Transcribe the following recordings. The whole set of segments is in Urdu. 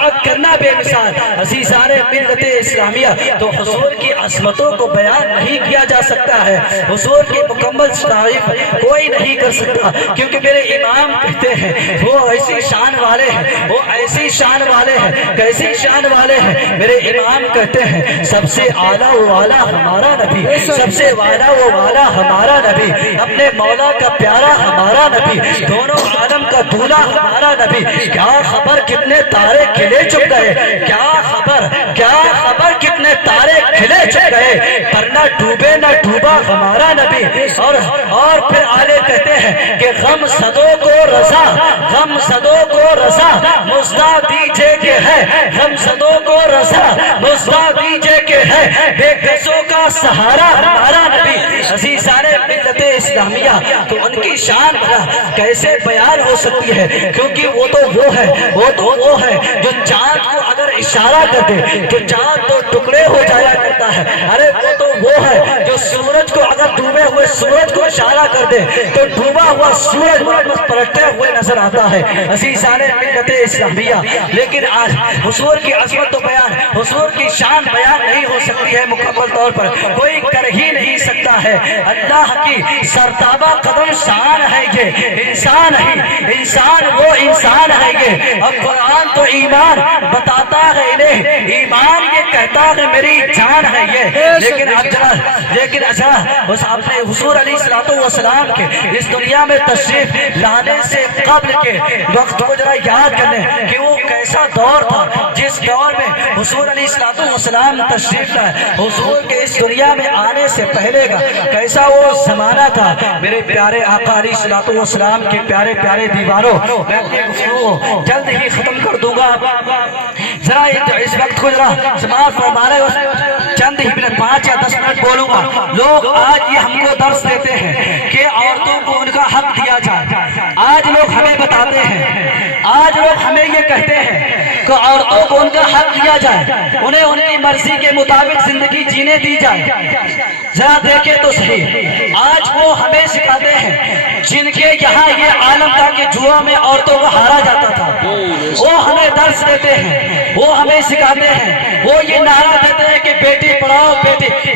اطاعت کرنا بے مثال۔ عزیزان ملت اسلامیہ، تو حضور کی عظمتوں کو بیان نہیں کیا جا سکتا ہے، حضور کی مکمل تعریف کوئی نہیں کر سکتا، کیونکہ میرے امام کہتے ہیں وہ ایسی شان والے ہیں، وہ ایسی شان والے ہیں، کیسی شان والے ہیں۔ میرے امام کہتے ہیں سب سے اعلیٰ و والا ہمارا نبی، سب سے والا و والا ہمارا نبی، اپنے مولا کا پیارا ہمارا نبی، دونوں عالم کا دولہا ہمارا نبی۔ کیا خبر کتنے تارے کھلے چک گئے، کیا خبر کتنے تارے کھلے چک گئے، پر نہ ڈوبے نہ ڈوبا ہمارا نبی۔ اور پھر آگے کہتے ہیں کہ غم زدوں کو رضا، غم زدوں کو رضا مزدہ دیجے کہ ہے، غم زدوں کو رضا مزدہ دیجے کہ ہے، بے کسوں کا سہارا ہمارا نبی۔ عزیزان ملت اسلامیہ، تو ان کی شان کیسے بیان ہو سکتی ہے، کیونکہ وہ تو وہ ہے جو چاند کو اگر اشارہ کر دے تو چاند تو ٹکڑے ہو جایا کرتا ہے۔ ارے وہ تو وہ ہے جو سورج کو اگر ڈوبے ہوئے سورج کو اشارہ کر دے تو ڈوبا ہوا سورج واپس پلٹتے ہوئے نظر آتا ہے۔ عزیزان ملت اسلامیہ، لیکن آج حضور کی عظمت و بیان، حضور کی شان بیان نہیں ہو سکتی ہے مکمل طور پر، کوئی کر ہی نہیں سکتا ہے۔ اللہ کی سرتابہ قدم شان ہے یہ، انسان وہ انسان ہے یہ، اور قرآن تو ایمان بتاتا ہے انہیں، ایمان یہ کہتا ہے میری جان ہے یہ۔ لیکن اچھا اپنے حضور علیہ السلام کے اس دنیا میں تشریف لانے سے قبل کے وقت کو ذرا یاد کر لیں کہ وہ کیسا دور تھا، جس دور میں حضور علیہ السلام تشریف لائے، حضور کے اس دنیا میں آنے سے پہلے کا کیسا وہ زمانہ تھا۔ میرے پیارے آقا علیہ السلام کے پیارے پیارے دیواروں، میں اپنی گفتگو جلد ہی ختم کر دوں گا، ذرا اس وقت کو ذرا سماعت فرمائے، چند ہی منٹ 5 یا 10 منٹ بولوں گا۔ لوگ آج یہ ہم کو درس دیتے ہیں کہ عورتوں کو ان کا حق دیا جائے، آج لوگ ہمیں بتاتے ہیں، آج لوگ ہمیں یہ کہتے ہیں کہ عورتوں کو ان کا حق دیا جائے، انہیں ان کی مرضی کے مطابق زندگی جینے دی جائے۔ ذرا دیکھیں تو صحیح، آج وہ ہمیں سکھاتے ہیں جن کے یہاں یہ عالم تھا کہ جوا میں عورتوں کو ہارا جاتا تھا، وہ ہمیں درس دیتے ہیں، وہ ہمیں سکھاتے ہیں، وہ یہ نعرہ دیتے ہیں کہ بیٹی پڑھاؤ،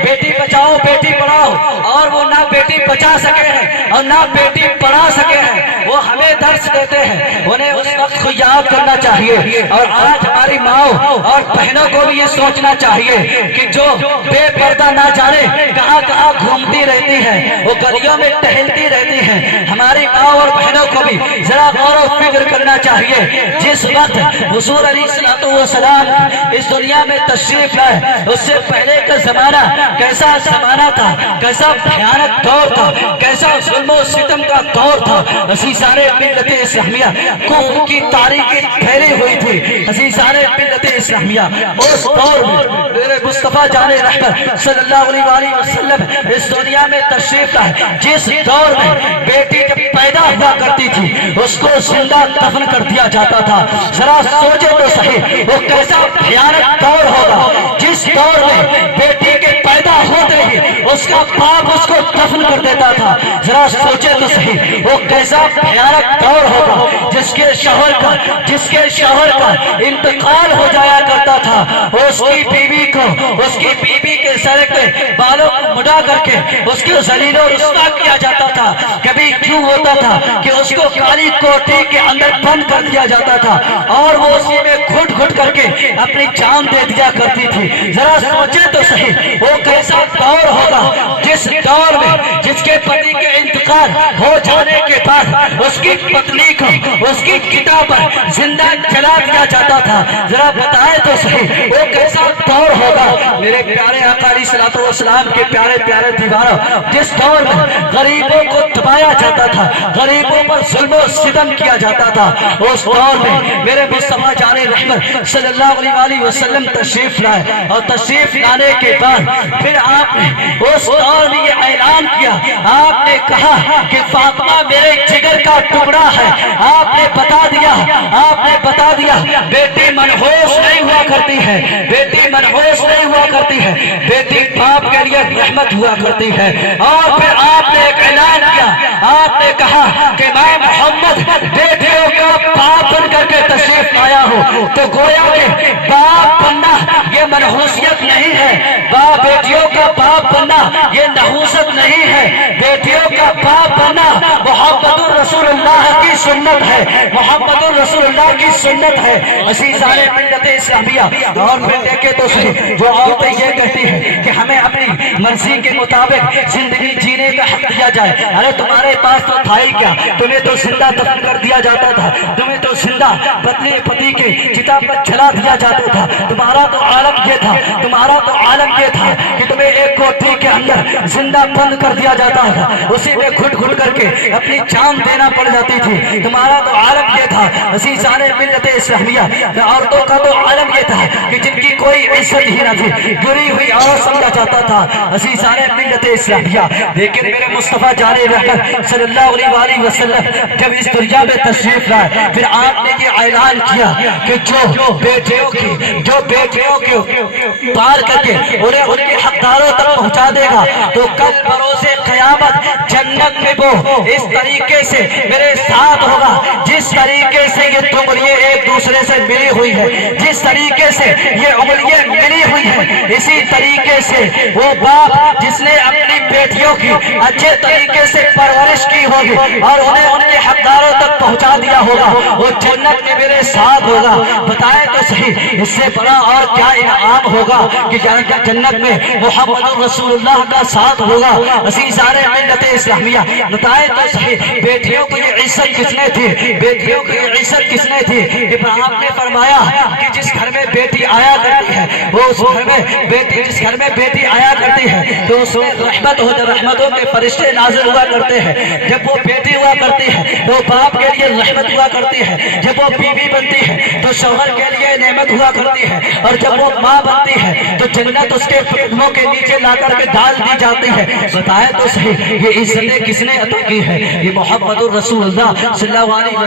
بیٹی بچاؤ، بیٹی پڑھاؤ، اور وہ نہ بیٹی بچا سکے ہیں اور نہ بیٹی پڑھا سکے ہیں، وہ ہمیں درس دیتے ہیں۔ انہیں اس وقت کو یاد کرنا چاہیے، اور آج ہماری ماؤں اور بہنوں کو بھی یہ سوچنا چاہیے کہ جو بے پردہ نہ جانے کہاں کہاں گھومتی رہتی ہیں، وہ گلیوں میں ٹہلتی رہتی ہیں، ہماری ماں اور بہنوں کو بھی ذرا غور و فکر کرنا چاہیے۔ جس وقت حضور علیہ السلام اس دنیا میں تشریف لائے، اس سے پہلے کا زمانہ کیسا زمانہ تھا، کیسا بھیانک دور تھا، کیسا ظلم و ستم کا دور تھا۔ عزیزان ملت اسلامیہ، کفر کی تاریخی پھیلی ہوئی تھی۔ عزیزان ملت اسلامیہ، اس دور میں میرے مصطفیٰ جان رحمت صلی اللہ علیہ وسلم اس دنیا میں تشریف لائے، جس دور میں بیٹی جب پیدا ہوا کرتی تھی اس کو زندہ دفن کر دیا جاتا تھا۔ ذرا سوچے تو صحیح، وہ کیسا بھیانک دور ہوگا جس دور میں بیٹی کے پیدا ہوتے ہی اس کا باپ اس کو دفن کر دیتا تھا۔ ذرا سوچے تو صحیح، وہ کیسا بھیانک دور ہوگا جس کے شوہر کا انتقال ہو جایا کرتا تھا، اس کی بیوی کے سر کے بالوں کو مڈا کر کے اس کو ذلیل و رسوا کیا جاتا تھا۔ کبھی کیوں ہوتا تھا کہ اس کو کالی کوٹھی کے اندر بند کر دیا جاتا تھا اور وہ اسی میں گھٹ گھٹ کر کے اپنی جان دے دیا کرتی تھی۔ ذرا سوچے تو صحیح، وہ کیسا دور ہوگا جس دور میں جس کے پتی کے انتقال ہو جانے کے بعد اس کی پتنی کو اس کی چتا پر زندہ جلا دیا جاتا تھا۔ ذرا بتائے تو صحیح، وہ کیسا دور ہوگا میرے پیارے آقا علیہ السلام کے پیارے پیارے دیواروں، جس دور میں غریبوں کو دبایا جاتا تھا، غریبوں پر ظلم و ستم کیا جاتا تھا۔ اس دور میں میرے مصطفیٰ جان رحمت صلی اللہ علیہ وسلم تشریف لائے، اور تشریف لانے کے بعد پھر آپ نے اس دور میں یہ اعلان کیا، آپ نے کہا کہ فاطمہ میرے جگر کا ٹکڑا ہے۔ آپ نے بتا دیا بیٹی منحوس نہیں ہوا کرتی ہے، بیٹی منحوس نہیں ہوا کرتی ہے، بیٹی باپ کے لیے رحمت ہوا کرتی ہے۔ اور پھر آپ نے ایک اعلان کیا، آپ نے کہا کہ میں محمد بیٹیوں کا باپ بن کر کے تشریف لایا ہوں، تو گویا کہ باپ بننا یہ منحوسیت نہیں ہے، باپ بیٹیوں کا باپ بننا یہ نحوست نہیں ہے، بیٹیوں کا باپ بننا محمد الرسول اللہ کی سنت ہے، محمد الرسول اللہ کی سنت ہے۔ عزیزان ملت اسلامیہ، اور پھر دیکھیں تو صحیح، جو عورتیں یہ کہتی ہیں کہ ہمیں اپنی مرضی کے مطابق زندگی جینے کا حق دیا جائے، ارے تمہارے پاس تو تھا ہی کیا، تمہیں تو زندہ دفن کر دیا جاتا تھا، تمہیں تو زندہ پتلی پتی کے چتا پر جلا دیا جاتا تھا، تمہارا تو عالم یہ تھا، تمہارا تو عالم یہ تھا کہ تمہیں ایک کوٹھی کے اندر زندہ بند کر دیا جاتا تھا، اسی میں گھٹ گھٹ کر کے اپنی جان دینا پڑ جاتی تھی، تمہارا تو عالم یہ تھا۔ عزیزان ملت اسلامیہ، عورتوں کا تو عالم یہ تھا کہ جن کی کوئی عزت ہی نہ تھی، گری ہوئی عورت سمجھا جاتا تھا۔ عزیزان ملت اسلامیہ، لیکن میرے مصطفیٰ جان رحمت صلی اللہ علیہ وسلم جب اس دنیا میں تشریف لائے، پھر آپ نے یہ اعلان کیا کہ جو بیٹیوں کی پار کر کے انہیں ان کے حقداروں تک پہنچا دے گا، تو کل بروز قیامت جنت میں وہ اس طریقے سے میرے ساتھ ہوگا جس طریقے سے یہ انگلیاں ایک دوسرے سے ملی ہوئی ہے، جس طریقے سے یہ انگلیاں ملی ہوئی ہیں، اسی طریقے سے وہ باپ جس نے اپنی بیٹیوں کی اچھے طریقے سے پرورش کی ہوگی اور انہیں ان کے حقداروں تک پہنچا دیا ہوگا، وہ جنت میں میرے ساتھ ہوگا۔ بتائیں تو صحیح، اس سے بڑا اور کیا انعام ہوگا کہ جنت میں محمد رسول اللہ کا ساتھ ہوگا۔ عزیزان ملت اسلامیہ، بتائیں تو صحیح، بیٹیوں کو یہ عزت کس نے تھی، بیٹیوں کی یہ عزت کس نے تھی؟ ابراہیم نے فرمایا کہ جس گھر میں بیٹی آیا کرتی ہے، وہ اس گھر میں بیٹی، جس گھر میں بیٹی آیا کرتی ہے تو اس میں رحمتوں کے فرشتے نازل ہوا کرتے ہیں۔ جب وہ بیٹی ہوا کرتی ہے تو باپ کے لیے رحمت ہوا کرتی ہے، جب وہ بیوی بنتی ہے تو شوہر کے لیے نعمت ہوا کرتی ہے، اور جب وہ ماں بنتی ہے تو جنت اس کے قدموں کے نیچے لا کر کے ڈال دی جاتی ہے۔ بتائیں تو صحیح، یہ عزتیں کس نے عطا کی ہے؟ یہ محمد الرسول اللہ صلی اللہ علیہ وسلم